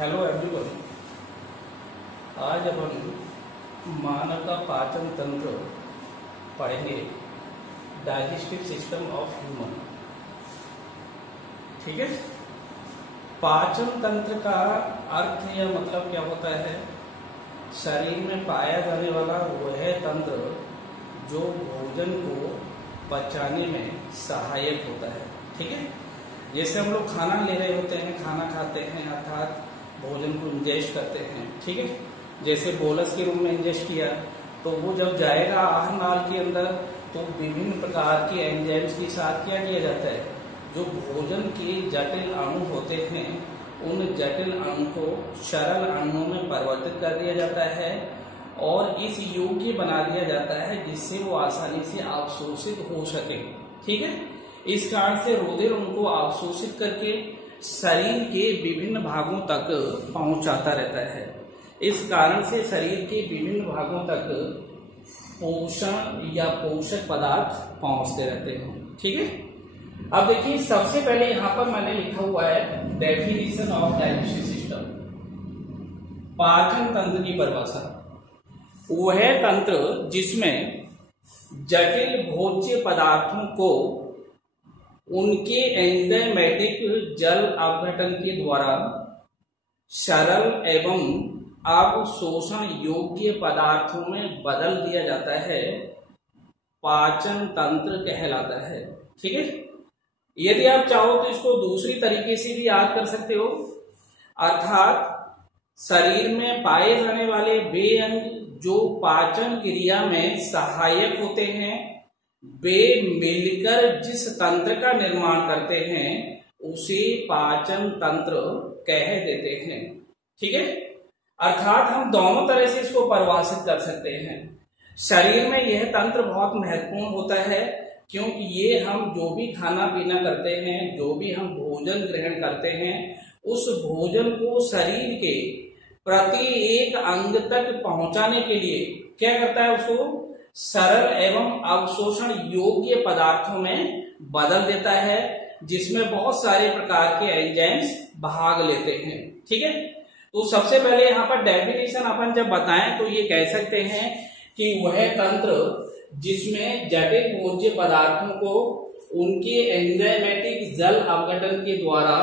Hello everyone. आज अपन मानव का पाचन तंत्र पढ़ेंगे, डाइजेस्टिव सिस्टम ऑफ ह्यूमन। ठीक है। पाचन तंत्र का अर्थ या मतलब क्या होता है? शरीर में पाया जाने वाला वह तंत्र जो भोजन को पचाने में सहायक होता है। ठीक है। जैसे हम लोग खाना ले रहे होते हैं, खाना खाते हैं, अर्थात भोजन को इंजेस्ट करते हैं। ठीक है। जैसे बोलस के रूप में इंजेस्ट किया तो वो जब जाएगा आहार नाल के अंदर तो विभिन्न प्रकार के एंजाइम्स के साथ क्या किया जाता है, जो भोजन के जटिल अणु होते हैं उन जटिल अणु को सरल अणुओं में परिवर्तित कर दिया जाता है और इस योग्य बना दिया जाता है जिससे वो आसानी से अवशोषित हो सके। ठीक है। इस कारण से रुधिर उनको अवशोषित करके शरीर के विभिन्न भागों तक पहुंचाता रहता है। इस कारण से शरीर के विभिन्न भागों तक पोषण या पोषक पदार्थ पहुंचते रहते हैं। ठीक है। अब देखिए, सबसे पहले यहां पर मैंने लिखा हुआ है डेफिनेशन ऑफ डाइजेस्टिव सिस्टम। पाचन तंत्र की परिभाषा वह तंत्र जिसमें जटिल भोज्य पदार्थों को उनके एंजाइमेटिक जल अपघटन के द्वारा सरल एवं अवशोषण योग्य पदार्थों में बदल दिया जाता है, पाचन तंत्र कहलाता है। ठीक है। यदि आप चाहो तो इसको दूसरी तरीके से भी याद कर सकते हो, अर्थात शरीर में पाए जाने वाले वे अंग जो पाचन क्रिया में सहायक होते हैं वे मिलकर जिस तंत्र का निर्माण करते हैं उसे पाचन तंत्र कह देते हैं। ठीक है। अर्थात हम दोनों तरह से इसको परिभाषित कर सकते हैं। शरीर में यह तंत्र बहुत महत्वपूर्ण होता है क्योंकि ये हम जो भी खाना पीना करते हैं, जो भी हम भोजन ग्रहण करते हैं, उस भोजन को शरीर के प्रति एक अंग तक पहुंचाने के लिए क्या करता है, उसको सरल एवं अवशोषण योग्य पदार्थों में बदल देता है जिसमें बहुत सारे प्रकार के एंजाइम्स भाग लेते हैं। ठीक है। तो सबसे पहले यहाँ पर डेफिनेशन अपन जब बताएं तो ये कह सकते हैं कि वह तंत्र जिसमें जटिल भोज्य पदार्थों को उनके एंजाइमेटिक जल अपघटन के द्वारा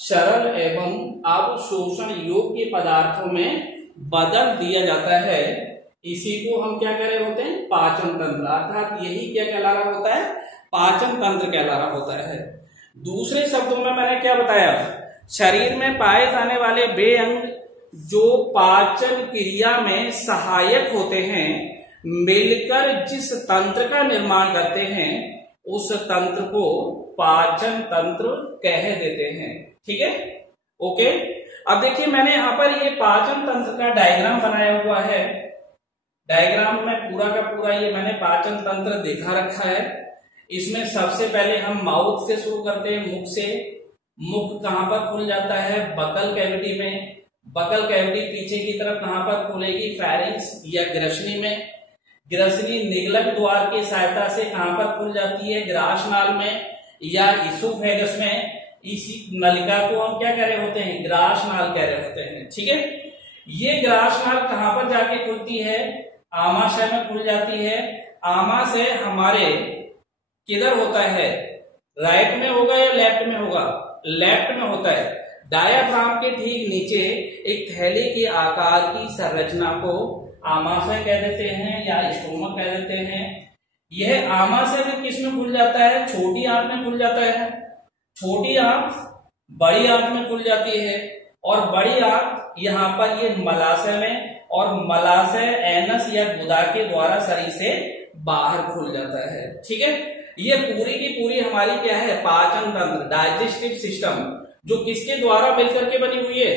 सरल एवं अवशोषण योग्य पदार्थों में बदल दिया जाता है, इसी को हम क्या कह रहे होते हैं, पाचन तंत्र। अर्थात यही क्या कहला रहा होता है, पाचन तंत्र कहला रहा होता है। दूसरे शब्दों में मैंने क्या बताया, शरीर में पाए जाने वाले वे अंग जो पाचन क्रिया में सहायक होते हैं मिलकर जिस तंत्र का निर्माण करते हैं उस तंत्र को पाचन तंत्र कह देते हैं। ठीक है। ओके। अब देखिए, मैंने यहां पर ये पाचन तंत्र का डायग्राम बनाया हुआ है। डायग्राम में पूरा का पूरा ये मैंने पाचन तंत्र दिखा रखा है। इसमें सबसे पहले हम माउथ से शुरू करते हैं, मुख से। मुख कहां पर खुल जाता है, बकल कैविटी में। बकल कैविटी पीछे की तरफ कहां पर खुलेगी, फेरिंक्स या ग्रसनी में। ग्रसनी निगलक द्वार की सहायता से कहां पर खुल जाती है, ग्रासनाल में या इसोफेगस में। इसी नलिका को हम क्या कह रहे होते हैं, ग्रासनाल कह रहे होते हैं। ठीक है। ये ग्रासनाल कहां पर जाके खुलती है, आमाशय में खुल जाती है। आमाशय हमारे किधर होता है, राइट में होगा या लेफ्ट में होगा, लेफ्ट में होता है। डायाफ्राम के ठीक नीचे एक थैली के आकार की संरचना को आमाशय कह देते हैं या स्टोमक कह देते हैं। यह आमाशय में किस में खुल जाता है, छोटी आंत में खुल जाता है। छोटी आंत बड़ी आंत में खुल जाती है और बड़ी आंत यहाँ पर ये मलाशय में, और मलाशय एनस या गुदा के द्वारा शरीर से बाहर खुल जाता है। ठीक है। ये पूरी की पूरी हमारी क्या है, पाचन तंत्र, डाइजेस्टिव सिस्टम, जो किसके द्वारा मिलकर के बनी हुई है,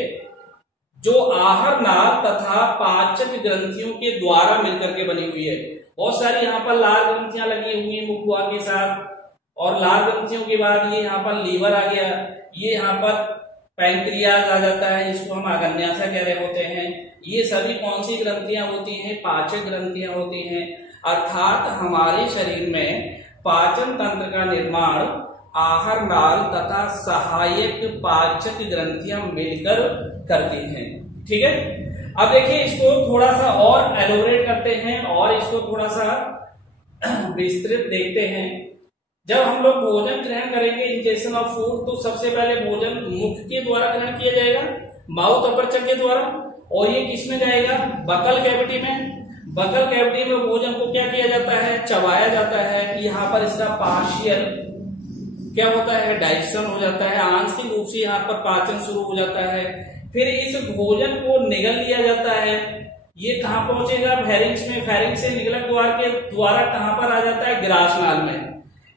जो आहार नाल तथा पाचक ग्रंथियों के द्वारा मिलकर के बनी हुई है। बहुत सारी यहाँ पर लाल ग्रंथियां लगी हुई है मुखुआ के साथ, और लाल ग्रंथियों के बाद ये यहाँ पर लीवर आ गया, ये यहाँ पर पैंक्रियाज आ जाता है, इसको हम आग्नेयाशय कह रहे होते हैं। ये सभी कौन सी ग्रंथियां होती हैं, पाचक ग्रंथियां होती हैं। अर्थात हमारे शरीर में पाचन तंत्र का निर्माण आहार नाल तथा सहायक पाचक ग्रंथियां मिलकर करती हैं। ठीक है, अब देखिए इसको थोड़ा सा और एलोबरेट करते हैं और इसको थोड़ा सा विस्तृत देखते हैं। जब हम लोग भोजन ग्रहण करेंगे, इंजेक्शन ऑफ फूड, तो सबसे पहले भोजन मुख के द्वारा ग्रहण किया जाएगा, माउथ अपर्चर के द्वारा, और ये किसमें जाएगा, बकल कैविटी में। बकल कैविटी में भोजन को क्या किया जाता है, चबाया जाता है। यहाँ पर इसका पार्शियल क्या होता है, डाइजेशन हो जाता है, आंशिक रूप से यहाँ पर पाचन शुरू हो जाता है। फिर इस भोजन को निगल लिया जाता है। ये कहाँ पहुंचेगा, फेरिंक्स में। फेरिंक्स से निगलक द्वार के द्वारा कहां पर आ जाता है, ग्रासनाल में।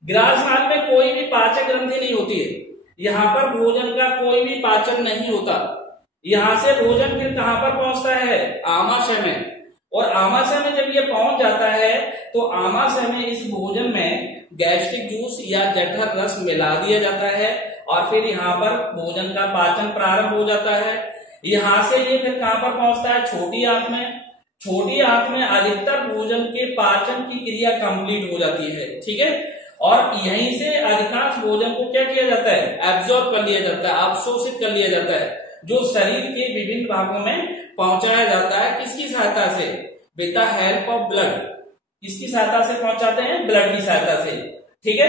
ग्रासनाल में कोई भी पाचक ग्रंथि नहीं होती है, यहाँ पर भोजन का कोई भी पाचन नहीं होता। यहां से भोजन फिर कहां पर पहुंचता है, आमाशय में। और आमाशय में जब ये पहुंच जाता है तो आमाशय में इस भोजन में गैस्ट्रिक जूस या जठर रस मिला दिया जाता है और फिर यहाँ पर भोजन का पाचन प्रारंभ हो जाता है। यहां से ये फिर कहां पर पहुंचता है, छोटी आंत में। छोटी आंत में अधिकतर भोजन के पाचन की क्रिया कंप्लीट हो जाती है। ठीक है, और यहीं से अधिकांश भोजन को क्या किया जाता है, एब्जॉर्ब कर लिया जाता है, अवशोषित कर लिया जाता है, जो शरीर के विभिन्न भागों में पहुंचाया जाता है। किसकी सहायता से, with the help of blood. किसकी सहायता से पहुंचाते हैं, ब्लड की सहायता से। ठीक है,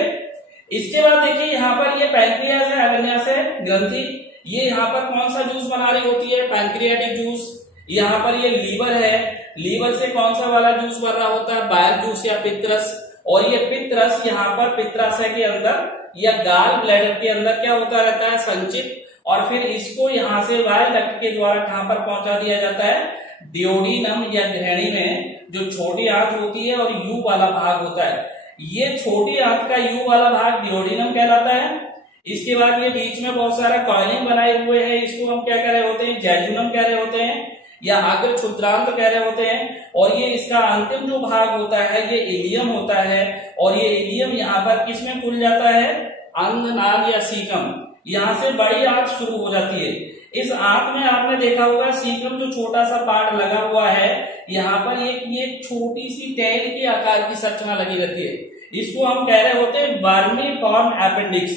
इसके बाद देखिए यहाँ पर ये पैंक्रियास है, अग्न्याशय है ग्रंथि, ये यहाँ पर कौन सा जूस बना रही होती है, पैंक्रियाटिक जूस। यहाँ पर ये लीवर है, लीवर से कौन सा वाला जूस बन रहा होता है, बायल जूस या पित्तरस। और ये पित्तरस यहाँ पर पित्ताशय के अंदर या गाल ब्लैडर के अंदर क्या होता रहता है, संचित। और फिर इसको यहाँ से वायल डक्ट के द्वारा कहां पर पहुंचा दिया जाता है, डियोडिनम या ग्रहणी में, जो छोटी आंत होती है और यू वाला भाग होता है। ये छोटी आंत का यू वाला भाग डियोडिनम कहलाता है। इसके बाद ये बीच में बहुत सारा कॉइलिंग बनाए हुए हैं, इसको हम क्या कह रहे होते हैं, जैजुनम कह रहे होते हैं या अग्र क्षुद्रांत कह रहे होते हैं। और ये इसका अंतिम जो भाग होता है ये इलियम होता है। और ये इलियम यहाँ पर किसमें खुल जाता है, अंधनाल या सीकम। यहाँ से बड़ी आंत शुरू हो जाती है। इस आंत में आपने देखा होगा सीकम जो छोटा सा पार्ट लगा हुआ है, यहाँ पर ये छोटी सी टैल के आकार की संरचना लगी रहती है। इसको हम कह रहे होते हैं वर्मीफॉर्म अपेंडिक्स,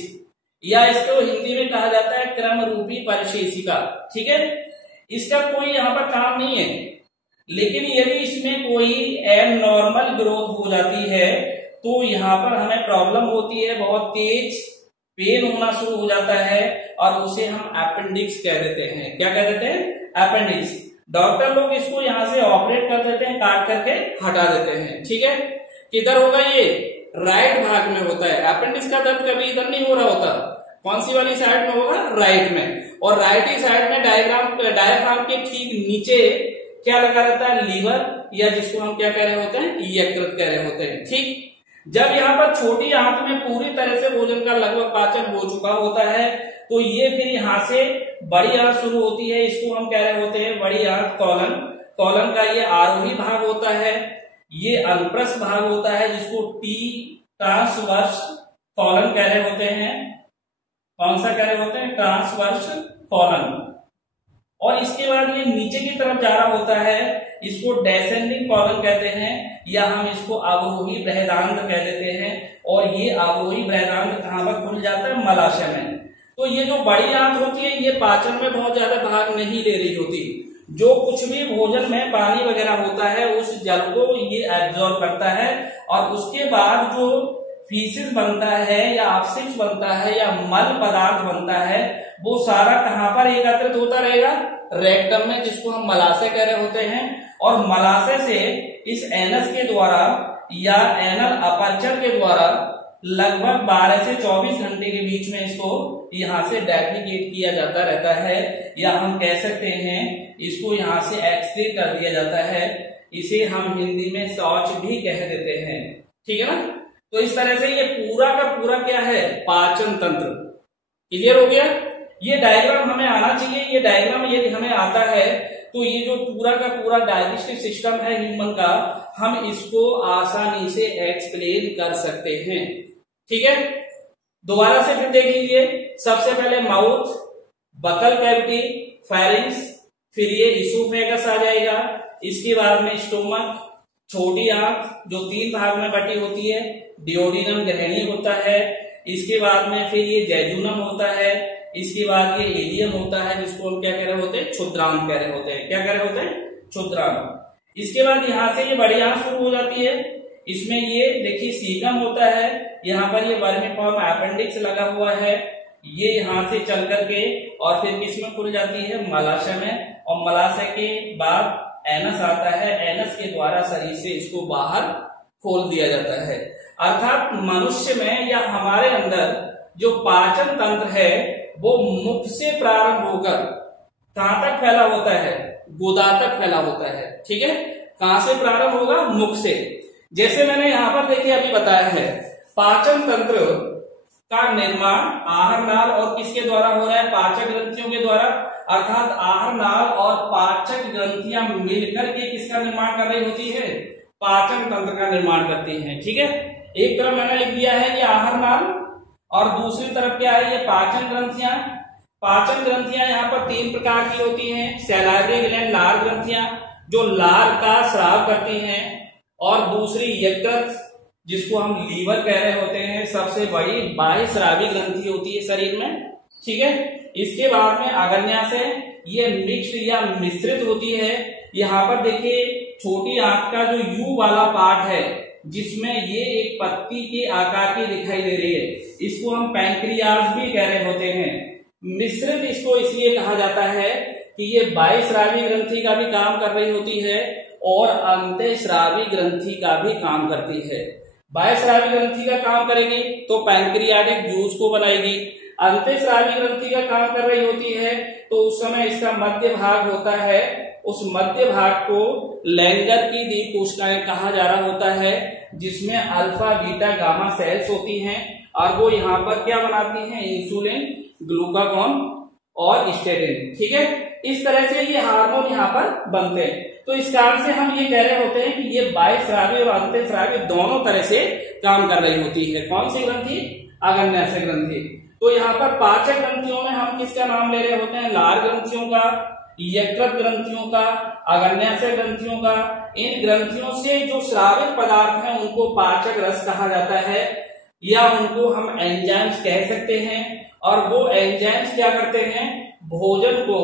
या इसको हिंदी में कहा जाता है क्रम रूपी परिशेषिका। ठीक है, इसका कोई यहाँ पर काम नहीं है, लेकिन यदि इसमें कोई एबनॉर्मल ग्रोथ हो जाती है तो यहाँ पर हमें प्रॉब्लम होती है, बहुत तेज पेन होना शुरू हो जाता है और उसे हम अपेंडिक्स कह देते हैं। क्या कह देते हैं, अपेंडिक्स। डॉक्टर लोग इसको यहाँ से ऑपरेट कर देते हैं, काट करके हटा देते हैं। ठीक है, किधर होगा, ये राइट भाग में होता है। अपेंडिक्स का दर्द कभी इधर नहीं हो रहा होता, कौन सी वाली साइड में होगा, राइट में। और राइट ही साइड में डायफ्राम के ठीक नीचे क्या लगा रहता है, लीवर, या जिसको हम क्या कह रहे होते हैं, यकृत कह रहे होते हैं। ठीक, जब यहाँ पर छोटी आंत में पूरी तरह से भोजन का लगभग पाचन हो चुका होता है तो ये फिर यहाँ से बड़ी आंत शुरू होती है, इसको हम कह रहे होते हैं बड़ी आंत, कॉलन। कॉलन का ये आरोही भाग होता है, ये अनुप्रस्थ भाग होता है, जिसको टी ट्रांसवर्स कॉलन कह रहे होते हैं। कौन सा कह रहे होते हैं, ट्रांसवर्स कॉलन। और इसके बाद ये नीचे की तरफ जा रहा होता है, इसको डेसेंडिंग कॉलन कहते हैं, या हम इसको अवरोही बृहदांत्र कह देते हैं। और ये अवरोही बृहदांत्र कहां पर खुल जाता है, मलाशय में। तो ये जो बड़ी आंत होती है ये पाचन में बहुत ज्यादा भाग नहीं ले रही होती, जो कुछ भी भोजन में पानी वगैरह होता है उस जल को ये एब्जॉर्ब करता है। और उसके बाद जो फीसिस बनता है या अपशिष्ट बनता है या मल पदार्थ बनता है, वो सारा कहां पर एकत्रित होता रहेगा, रेक्टम में, जिसको हम मलाशय कह रहे होते हैं। और मलाशय से इस एनस के द्वारा या एनल अपर्चर के द्वारा लगभग 12 से 24 घंटे के बीच में इसको यहाँ से डेफिकेट किया जाता रहता है, या हम कह सकते हैं इसको यहाँ से एक्सक्रीट कर दिया जाता है। इसे हम हिंदी में शौच भी कह देते हैं। ठीक है ना, तो इस तरह से ये पूरा का पूरा क्या है, पाचन तंत्र। क्लियर हो गया, ये डायग्राम हमें आना चाहिए। ये डायग्राम यदि हमें आता है तो ये जो पूरा का पूरा डाइजेस्टिव सिस्टम है ह्यूमन का, हम इसको आसानी से एक्सप्लेन कर सकते हैं। ठीक है, दोबारा से फिर देख लीजिए। सबसे पहले माउथ, बकल कैविटी, फेरिंक्स, फिर ये इसोफेगस आ जाएगा। इसके बाद में स्टोमक, छोटी आंत जो 3 भाग में बटी होती है, डियोडिनम ग्रहणी होता है। इसके बाद में फिर ये जैजुनम होता है, इसके बाद ये इलियम होता है जिसको हम क्या कह रहे होते हैं, क्षुद्रांग कह रहे होते हैं। क्या कह रहे होते हैं, क्षुद्रांग। इसके बाद यहाँ से ये बड़ी आंत शुरू हो जाती है, इसमें ये देखिए सीकम होता है, यहाँ पर ये वर्मीफॉर्म अपेंडिक्स लगा हुआ है, ये यहाँ से चल करके और फिर किसमें खुल जाती है, मलाशय में, और मलाशय के बाद एनस आता है, एनस के द्वारा शरीर से इसको बाहर खोल दिया जाता है। अर्थात मनुष्य में या हमारे अंदर जो पाचन तंत्र है वो मुख से प्रारंभ होकर कहां तक फैला होता है, गुदा तक फैला होता है। ठीक है, कहां से प्रारंभ होगा, मुख से। जैसे मैंने यहां पर देखिए अभी बताया है, पाचन तंत्र का निर्माण आहार नाल और किसके द्वारा हो रहा है, पाचक ग्रंथियों के द्वारा। अर्थात आहार नाल और पाचक ग्रंथियां मिलकर के किसका निर्माण कर रही होती है, पाचन तंत्र का निर्माण करती हैं। ठीक है, एक तरफ मैंने लिख दिया है ये आहार नाल और दूसरी तरफ क्या है, ये पाचन ग्रंथियां। पाचन ग्रंथियां यहाँ पर 3 प्रकार की होती हैं, सैलाइवरी ग्लैंड लार ग्रंथियां जो लार का स्राव करती हैं, और दूसरी यकृत जिसको हम लीवर कह रहे होते हैं, सबसे बड़ी बाह्य स्रावी ग्रंथि होती है शरीर में। ठीक है, इसके बाद में अग्न्याशय, ये मिक्स्ड या मिश्रित होती है। यहाँ पर देखिए छोटी आंत का जो यू वाला पार्ट है जिसमें ये एक पत्ती के आकार की दिखाई दे रही है, इसको हम पैंक्रियाज भी कह रहे होते हैं। मिश्रित इसको इसलिए कहा जाता है कि ये बाह्यस्रावी ग्रंथि का भी काम कर रही होती है और अंतःस्रावी ग्रंथि का भी काम करती है। बाह्यस्रावी ग्रंथि का काम करेगी तो पैंक्रियाटिक जूस को बनाएगी, अंतःस्रावी ग्रंथि का काम कर रही होती है तो उस समय इसका मध्य भाग होता है, उस मध्य भाग को लैंगर की द्वीप कोशिकाएं कहा जा रहा होता है, जिसमें अल्फा बीटा गामा सेल्स होती हैं और वो यहाँ पर क्या बनाती हैं, इंसुलिन, ग्लूकागॉन और स्टेटिन। ठीक है, इस तरह से ये हार्मोन यहाँ पर बनते हैं। तो इस कारण से हम ये कह रहे होते हैं कि ये बाह्यस्रावी और अंतःस्रावी दोनों तरह से काम कर रही होती है। कौन सी ग्रंथि, अग्न्याशय ग्रंथि। तो यहाँ पर पाचक ग्रंथियों में हम किसका नाम ले रहे होते हैं, लार ग्रंथियों का, यकृत ग्रंथियों का, अग्न्याशय ग्रंथियों का। इन ग्रंथियों से जो स्रावित पदार्थ हैं उनको पाचक रस कहा जाता है या उनको हम एंजाइम्स कह सकते हैं। और वो एंजाइम्स क्या करते हैं, भोजन को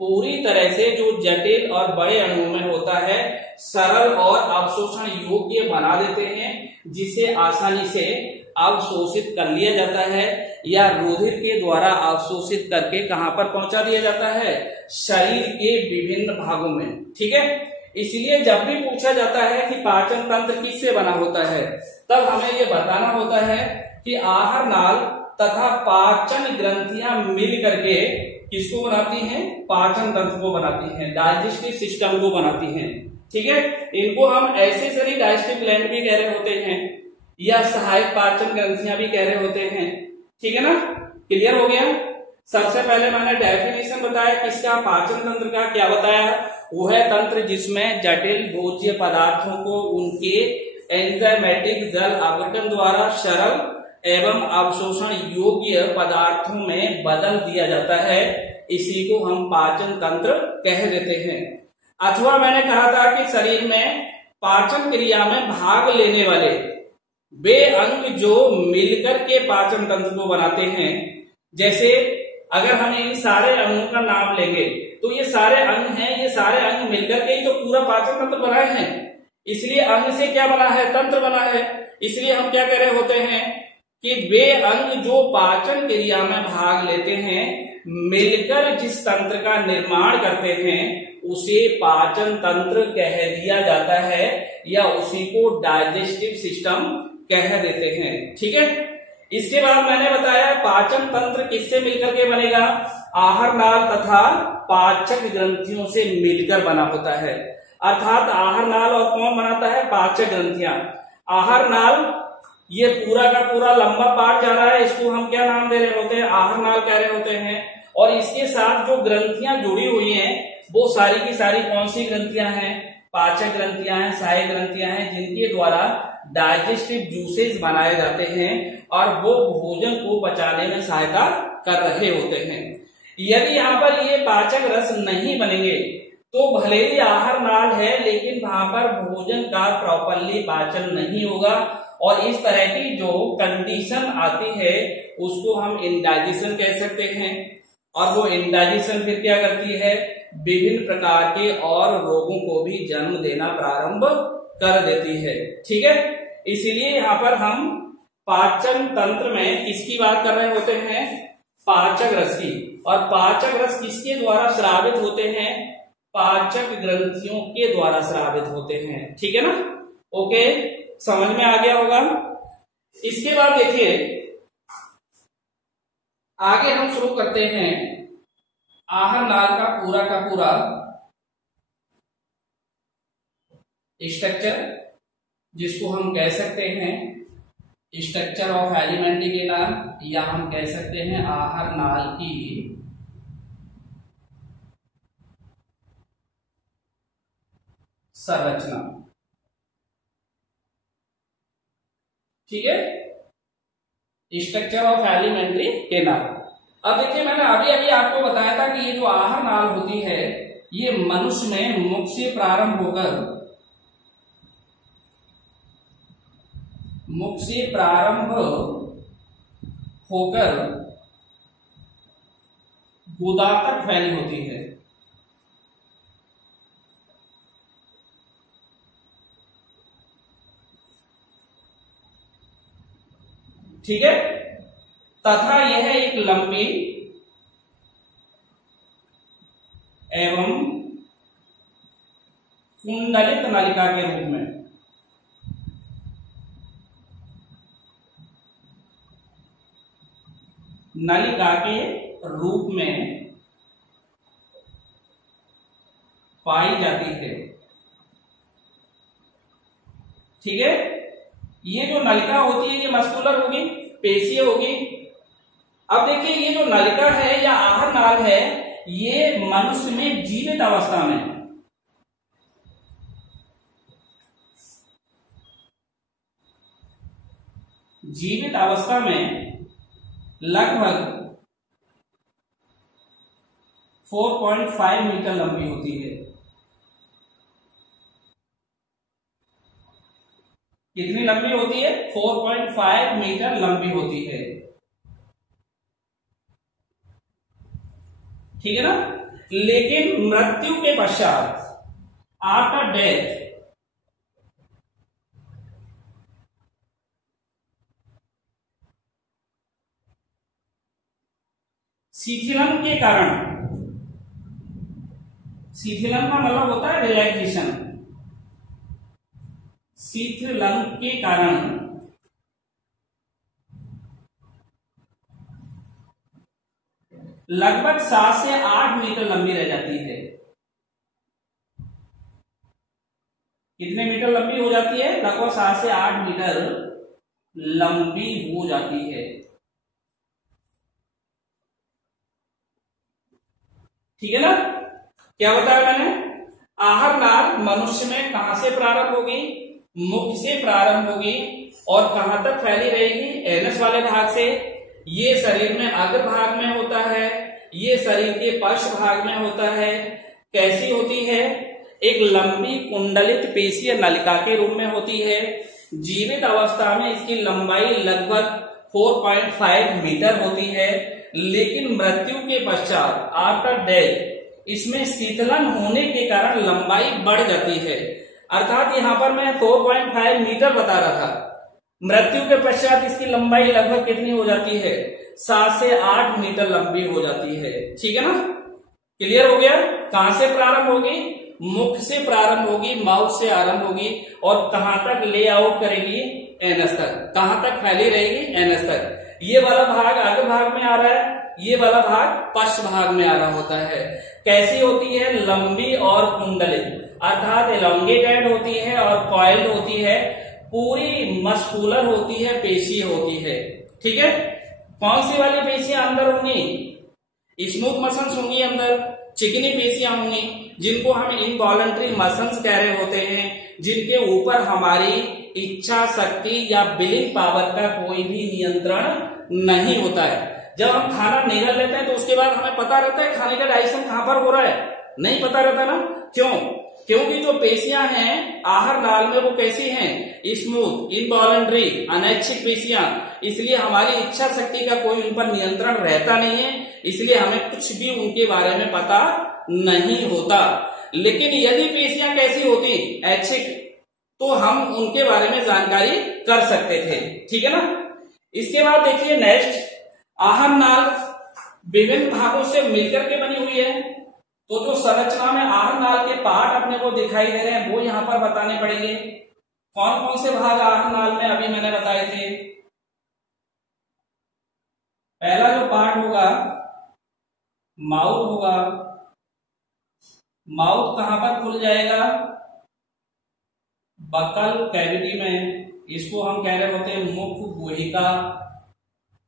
पूरी तरह से जो जटिल और बड़े अणुओं में होता है सरल और अवशोषण योग्य बना देते हैं, जिसे आसानी से अवशोषित कर लिया जाता है या रुधिर के द्वारा अवशोषित करके कहां पर पहुंचा दिया जाता है, शरीर के विभिन्न भागों में। ठीक है, इसलिए जब भी पूछा जाता है कि पाचन तंत्र किससे बना होता है, तब हमें ये बताना होता है कि आहार नाल तथा पाचन ग्रंथियां मिल करके किसको बनाती हैं, पाचन तंत्र को बनाती हैं, डाइजेस्टिव सिस्टम को बनाती हैं। ठीक है, इनको हम एक्सेसरी डाइजेस्टिव ग्लैंड भी कह रहे होते हैं या सहायक पाचन ग्रंथियां भी कह रहे होते हैं। ठीक है ना, क्लियर हो गया। सबसे पहले मैंने डेफिनेशन बताया किसका, पाचन तंत्र का। क्या बताया, वो है तंत्र जिसमें जटिल भोज्य पदार्थों को उनके एंजाइमेटिक जल अपघटन द्वारा सरल एवं अवशोषण योग्य पदार्थों में बदल दिया जाता है, इसी को हम पाचन तंत्र कह देते हैं। अथवा मैंने कहा था कि शरीर में पाचन क्रिया में भाग लेने वाले वे अंग जो मिलकर के पाचन तंत्र को बनाते हैं। जैसे अगर हम इन सारे अंगों का नाम लेंगे तो ये सारे अंग हैं, ये सारे अंग मिलकर के ही तो पूरा पाचन तंत्र बनाए हैं। इसलिए अंग से क्या बना है, तंत्र बना है। इसलिए हम क्या कह रहे होते हैं कि वे अंग जो पाचन क्रिया में भाग लेते हैं मिलकर जिस तंत्र का निर्माण करते हैं उसे पाचन तंत्र कह दिया जाता है या उसी को डाइजेस्टिव सिस्टम कह देते हैं। ठीक है, इसके बाद मैंने बताया पाचन तंत्र किससे मिलकर के बनेगा, आहार नाल तथा पाचक ग्रंथियों से मिलकर बना होता है। अर्थात आहार नाल और कौन बनाता है, पाचक ग्रंथियां। आहार नाल ये पूरा का पूरा लंबा पार्ट जा रहा है, इसको हम क्या नाम दे रहे होते हैं, आहार नाल कह रहे होते हैं। और इसके साथ जो ग्रंथियां जुड़ी हुई हैं वो सारी की सारी कौन सी ग्रंथियां हैं, पाचक ग्रंथियां हैं, सहायक ग्रंथियां हैं, जिनके द्वारा डाइजेस्टिव जूसेस बनाए जाते हैं और वो भोजन को पचाने में सहायता कर रहे होते हैं। यदि यहाँ पर ये पाचक रस नहीं बनेंगे तो भले ही आहार नाल है लेकिन वहां पर भोजन का प्रॉपरली पाचन नहीं होगा और इस तरह की जो कंडीशन आती है उसको हम इंडाइजेशन कह सकते हैं। और वो इंडाइजेशन फिर क्या करती है, विभिन्न प्रकार के और रोगों को भी जन्म देना प्रारंभ कर देती है। ठीक है, इसीलिए यहाँ पर हम पाचन तंत्र में किसकी बात कर रहे होते हैं, पाचक रस की। और पाचक रस किसके द्वारा स्रावित होते हैं, पाचक ग्रंथियों के द्वारा स्रावित होते हैं। ठीक है ना, ओके, समझ में आ गया होगा। इसके बाद देखिए आगे हम शुरू करते हैं आहार नाल का पूरा स्ट्रक्चर, जिसको हम कह सकते हैं स्ट्रक्चर ऑफ एलिमेंट्री केनाल, या हम कह सकते हैं आहार नाल की संरचना। ठीक है, स्ट्रक्चर ऑफ एलिमेंट्री केनाल। अब देखिए मैंने अभी आपको बताया था कि ये जो आहार नाल होती है ये मनुष्य में मुख से प्रारंभ होकर गुदा तक फैली होती है। ठीक है, तथा यह एक लंबी एवं कुंडलित नलिका के रूप में पाई जाती है। ठीक है, ये जो नलिका होती है ये मस्कुलर होगी, पेशीय होगी। अब देखिए ये जो नलिका है या आहार नाल है ये मनुष्य में जीवित अवस्था में लगभग 4.5 मीटर लंबी होती है। कितनी लंबी होती है, 4.5 मीटर लंबी होती है। ठीक है ना, लेकिन मृत्यु के पश्चात आफ्टर डेथ शिथिलन के कारण, शिथिलन का मतलब होता है रिलैक्सेशन, शिथिलन के कारण लगभग 7 से 8 मीटर लंबी रह जाती है। कितने मीटर लंबी हो जाती है, लगभग 7 से 8 मीटर लंबी हो जाती है। ठीक है ना, क्या बताया मैंने, आहार नाल मनुष्य में कहां से प्रारंभ होगी, मुख से प्रारंभ होगी और कहां तक फैली रहेगी, एनस वाले भाग से। ये शरीर में अग्र भाग में होता है, ये शरीर के पश्च भाग में होता है। कैसी होती है, एक लंबी कुंडलित पेशीय नलिका के रूप में होती है। जीवित अवस्था में इसकी लंबाई लगभग 4.5 मीटर होती है, लेकिन मृत्यु के पश्चात आफ्टर डेथ इसमें शीतलन होने के कारण लंबाई बढ़ जाती है। अर्थात यहाँ पर मैं 4.5 मीटर बता रहा था, मृत्यु के पश्चात इसकी लंबाई लगभग कितनी हो जाती है, 7 से 8 मीटर लंबी हो जाती है। ठीक है ना, क्लियर हो गया। कहां से प्रारंभ होगी, मुख से प्रारंभ होगी, माउथ से आरंभ होगी और कहां तक ले आउट करेगी, एनस तक। कहां तक फैली रहेगी, एनस तक। ये वाला भाग अग्र भाग में आ रहा है, ये वाला भाग पश्च भाग में आ रहा होता है। कैसी होती है, लंबी और कुंडलित, अर्थात एलोंगेटेड होती है और कॉइल्ड होती है, पूरी मस्कुलर होती है, पेशीय होती है। ठीक है, कौन सी वाली पेशियां अंदर होंगी, स्मूथ मसल्स होंगी अंदर, चिकनी पेशियां होंगी जिनको हम इनवॉलंटरी मसल्स कह रहे होते हैं, जिनके ऊपर हमारी इच्छा शक्ति या विलिंग पावर का कोई भी नियंत्रण नहीं होता है। जब हम खाना निगल लेते हैं तो उसके बाद हमें पता रहता है खाने का डाइजेशन कहां पर हो रहा है, नहीं पता रहता ना। क्यों, क्योंकि जो पेशियां हैं आहार नाल में वो कैसी हैं, स्मूथ, इनवॉलंटरी, अनैच्छिक पेशियां, इसलिए हमारी इच्छा शक्ति का कोई उन पर नियंत्रण रहता नहीं है, इसलिए हमें कुछ भी उनके बारे में पता नहीं होता। लेकिन यदि पेशियां कैसी होती, ऐच्छिक, तो हम उनके बारे में जानकारी कर सकते थे। ठीक है ना। इसके बाद देखिए नेक्स्ट, आहार नाल विभिन्न भागों से मिलकर के बनी हुई है। तो जो संरचना में आहार नाल के पार्ट अपने को दिखाई दे रहे हैं वो यहां पर बताने पड़ेंगे। कौन कौन से भाग आहार नाल में अभी मैंने बताए थे। पहला जो पार्ट होगा माउथ होगा। माउथ कहां पर खुल जाएगा, बकल कैविटी में, इसको हम कह रहे होते हैं मुख गुहिका।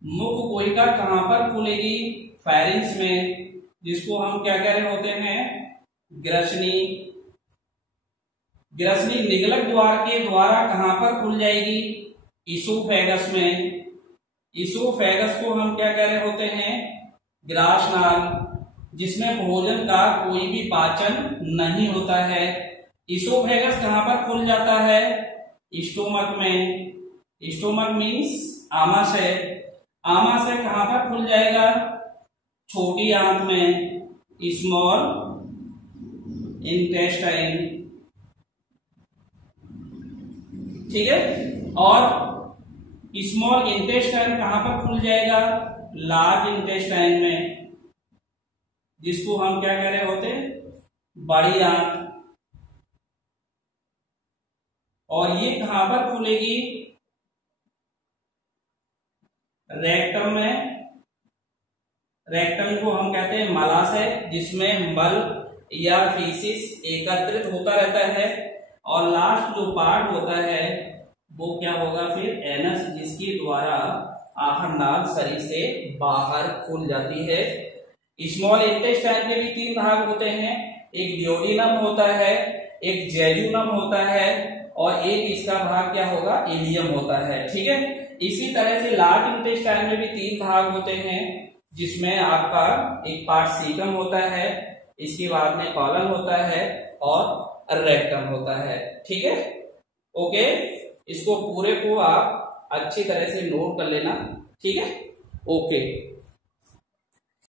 मुख गुहिका कहां पर खुलेगी, फेरिंक्स में, जिसको हम क्या कह रहे होते हैं, ग्रसनी। ग्रसनी निगलक द्वार के द्वारा कहां पर खुल जाएगी, इसोफेगस में। इसोफेगस को हम क्या कह रहे होते हैं, ग्रासनाल, जिसमें भोजन का कोई भी पाचन नहीं होता है। इसोफेगस कहां पर खुल जाता है, स्टोमक में। Stomach means आमाशय। आमाशय कहां पर खुल जाएगा, छोटी आंत में, स्मॉल इंटेस्टाइन। ठीक है। और स्मॉल इंटेस्टाइन कहां पर खुल जाएगा, लार्ज इंटेस्टाइन में, जिसको हम क्या कह रहे होते हैं, बड़ी आंत। और ये कहां पर खुलेगी, रेक्टम में। रेक्टम को हम कहते हैं मलाशय, जिसमें मल या फीसिस एकत्रित होता रहता है। और लास्ट जो पार्ट होता है वो क्या होगा फिर, एनस, जिसके द्वारा आहार नाल शरीर से बाहर खुल जाती है। स्मॉल इंटेस्टाइन के भी 3 भाग होते हैं, एक डियोडिनम होता है, एक जेजुनम होता है, और एक इसका भाग क्या होगा, इलियम होता है। ठीक है। इसी तरह से लार्ज इंटेस्टाइन में भी 3 भाग होते हैं, जिसमें आपका एक पार्ट सीकम होता है, इसके बाद में कॉलन होता है और रेक्टम होता है। ठीक है। ओके, इसको पूरे को आप अच्छी तरह से नोट कर लेना। ठीक है। ओके।